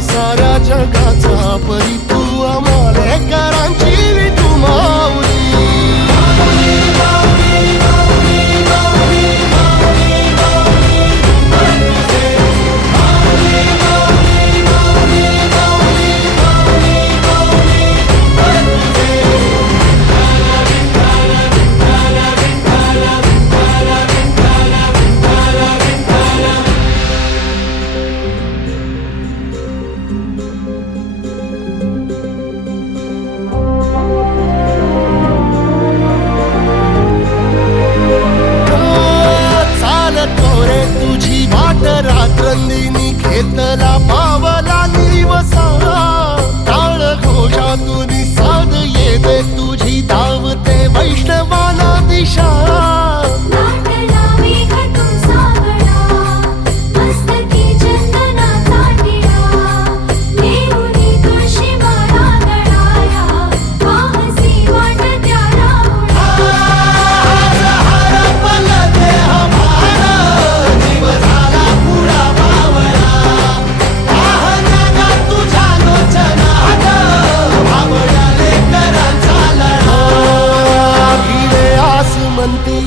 साऱ्या जगाचा परी तू आमालेकरांची विठू माऊली. रात्रंदिनी घेतला पावला दिवसा टाळ घोषातून साध येते तुझी धावते वैष्णवाला दिशा.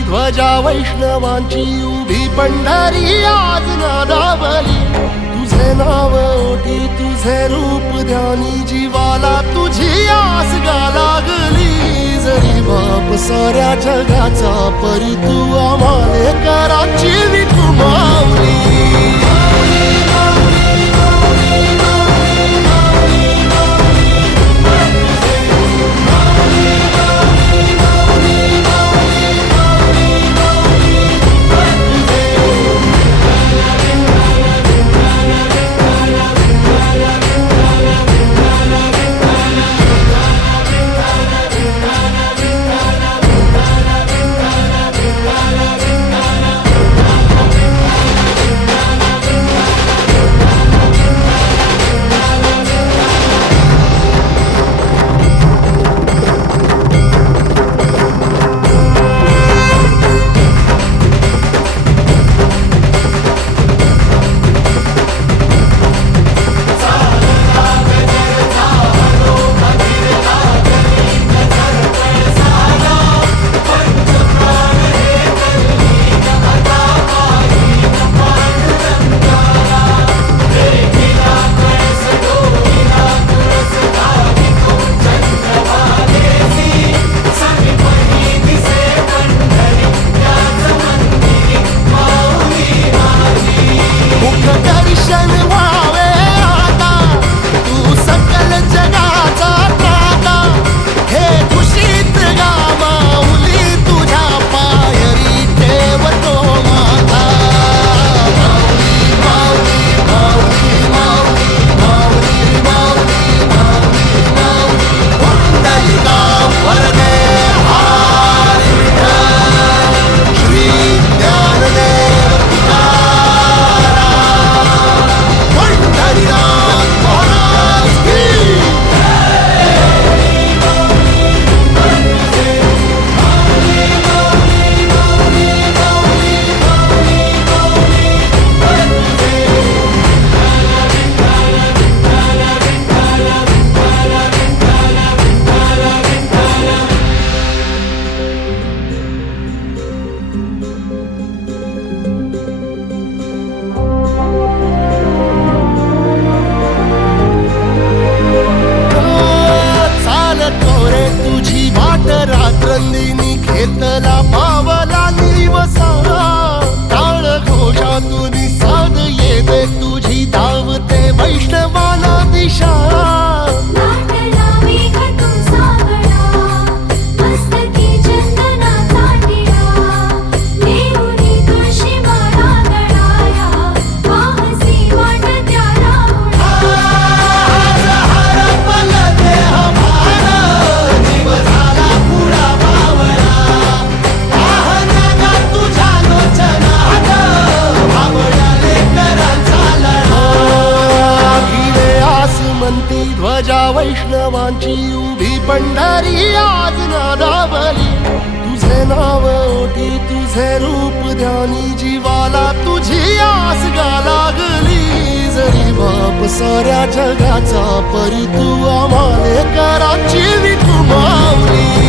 ध्वजा वैष्णवांची उभी पंढरी आज नादावली. तुझे नाव ओठी तुझे रूप ध्यानी जीवाला तुझी आस गा लागली. जरी बाप साऱ्या जगाचा परी तू आमालेकरांची विठू माऊली. रात्रंदिनी घेतला पावला दिवसा टाळ घोषातून साध येते तुझी धावते वैष्णवाला दिशा. ध्वजा वैष्णवांची उभी पंढरी आज नादावली. तुझे नाव ओठी तुझे रूप ध्यानी जीवाला तुझी आस गा लागली. जरी बाप साऱ्या जगाचा परी तू आम्हाले कराची विठू माऊली.